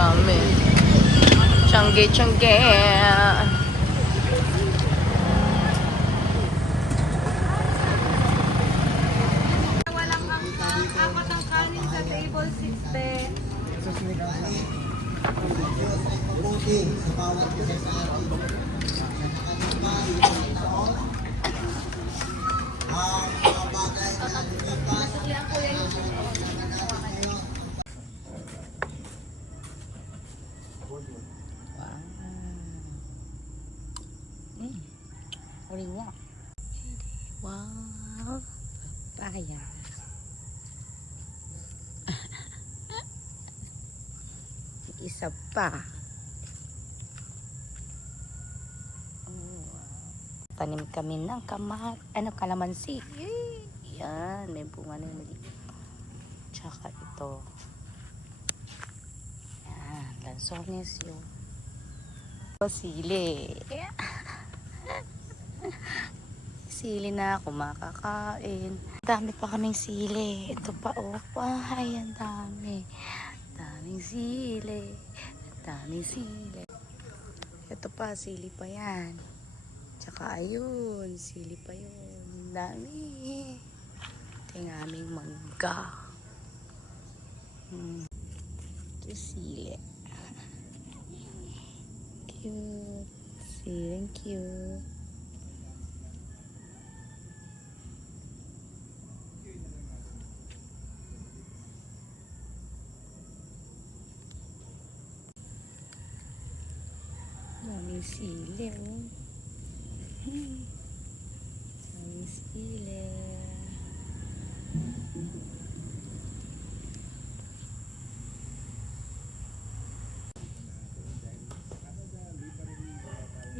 dami. Tiyangge. Walang apat ang kanin sa table 60. Oriwa. Wow. Papaya. Isa pa. Tanim kami ng kalamansi. Yan, may bunga na yun. Tsaka ito. Yan, lansones yun. Sili. Sili na ako makakain. Dami pa kaming sili. Ito pa, ay, ang dami. Daming sili. Daming sili. Ito pa, sili pa yan. Tsaka ayun, sili pa yun. Dami. Ito yung aming mangga. Ito sili. Cute. Siling cute. Daming sili, oh. Daming sili.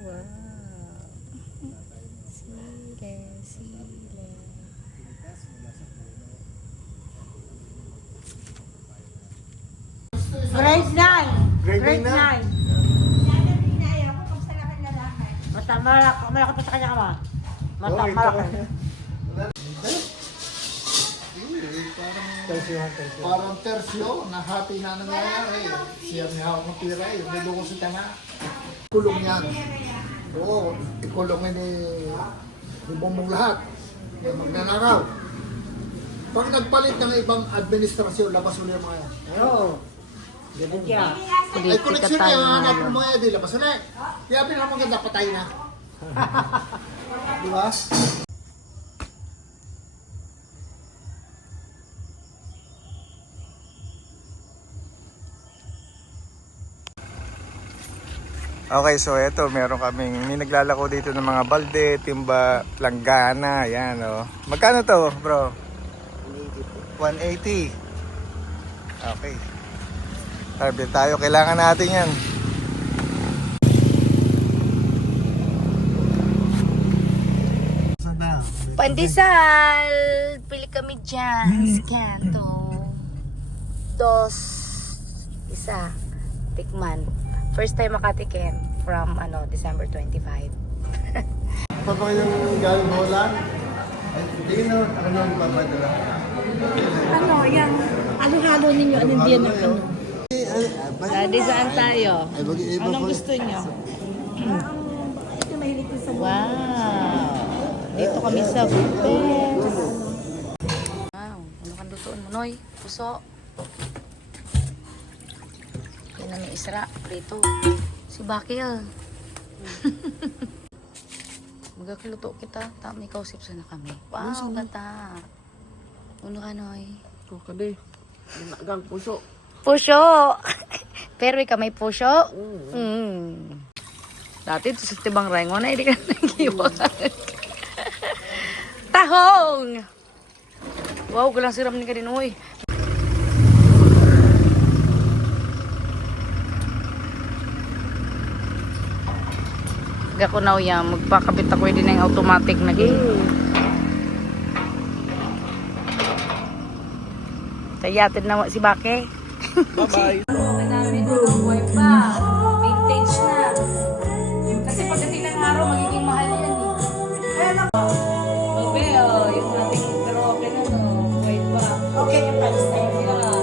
Wow. Sili. Grade 9. Grade 9 na? Malaki pa sa kanya ka ba? Malaki. Parang tersyo, nahati na nangyayari. Siya may hawak ng tira, yung niluko sa tama. Kulong yan. Oo, ikulong ni Bongbong lahat. Magnanakaw. Pag nagpalit ng ibang administrasyon, labas ulit yung mga yan. Oo. Ganun siya. Ay, koneksyon niya, hanap ng mga yan, labas ulit. Kaya pinakamaganda, patay na. Di ba? Okay, so eto, meron kaming, may naglalako dito ng mga balde, timba, langgana, yan o. Magkano to, bro? 180. Okay. Sabi tayo, kailangan natin yan. Pandesal! Pili kami dyan. Scanto. Dos. Isa. Tikman. First time makatikim from December 25. Pa ba yung galing Holland? Hindi na, ano yung papadala? Ano, yan. Ano-halo ninyo? Ano diyan ng ano? Daddy, saan tayo? Anong gusto nyo? Ito mahilig din sa Wow! Dito kami sa Bupes. Wow! Ano kang lutuan mo, Noy? Puso. Yan na may isra. Prito. Si Bakil. Magkakaluto kita. May kausip sana kami. Wow, ganda. Uno ka, Noy. Kadi, nagang puso. Puso! Pero ikaw may puso? Dati ito sa Tibang Rengo na, hindi ka nag-iwag. Tahong! Wow, galang siram ni ka din, uy. Gako na yan, magpakabit ako din ng automatic na game. Tayatid na si Bake. Bye-bye. Namin ng wipe pa. Vintage na. Kasi pagdating ng araw, magiging mahal yan eh. Ayan ako. Obe, yung ating karaoke na, wipe pa. Okay, yung pag-style. Yeah.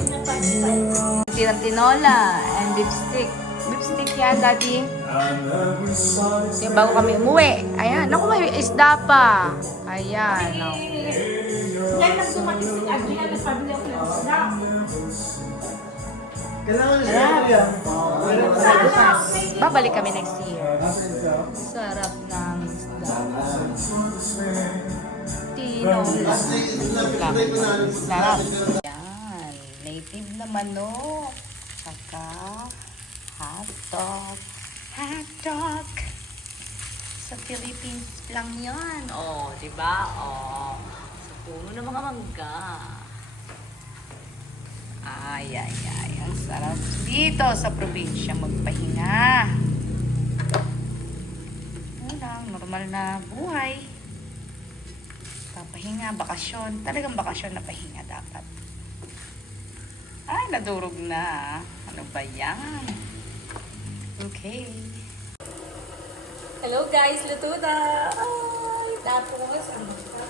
Yung pag-style. Si tirang tinola and beef stick. Beef stick yan, Daddy. Yung bago kami umuwi. Ayan. Naku, may isda pa. Ayan. No. Dahil nang dumating si Adrian, nagpabili ako ng isda. Babalik kami next year. Sarap ng isda. Tinola. Sarap. Yan. Native na manok. Saka hotdog. Hotdog. Sa Philippines lang yan. Oh, diba? Oh. Sa puno ng mga mangga. Ay, ay, ay. Ang sarap dito sa probinsya magpahinga. Ano lang, normal na buhay. Papahinga, bakasyon. Talagang bakasyon na pahinga dapat. Ay, nadurog na. Ano ba yan? Okay. Hello guys, luto na! Ay, tapos, ano ba?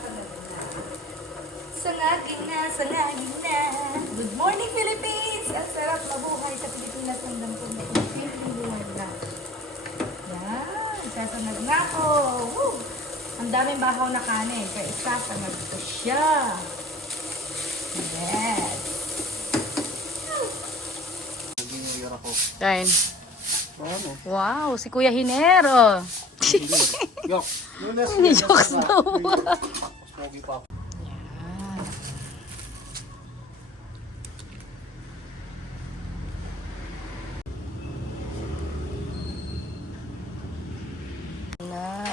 Sangagin na! Good morning, Philippines! Ang sarap mabuhay sa Pilipinas ng dampong na simpleng buhay na. Yan, sasanag na ako! Woo! Ang daming bahaw na kanin, kaya isasanag ko siya. Yes! Kain. Wow, si Kuya Hinero. Yok. Jokes daw.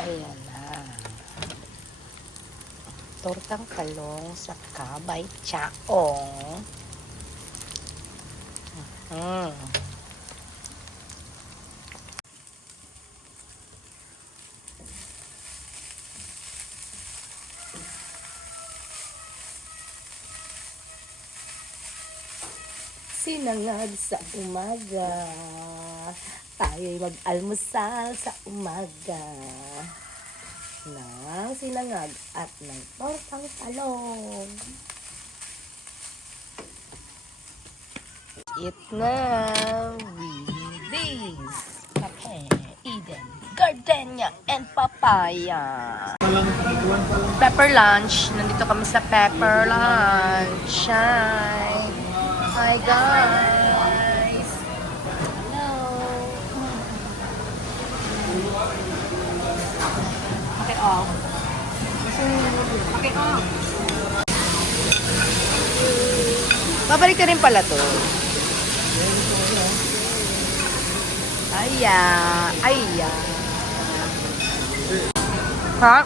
Ayan na. Tortang talong sa kabay chaong. Sinangag sa umaga. Tayo'y mag-almusal sa umaga. Ng sinangag at ng tortang talong. Eat na with this. Eden, gardenia, and papaya. Pepper lunch. Nandito kami sa pepper lunch. Hi guys. Hello. Okay, off. Okay, off. Babalik ka rin pala to. Aya. Aya. Ha?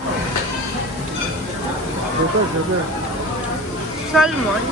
Salmon?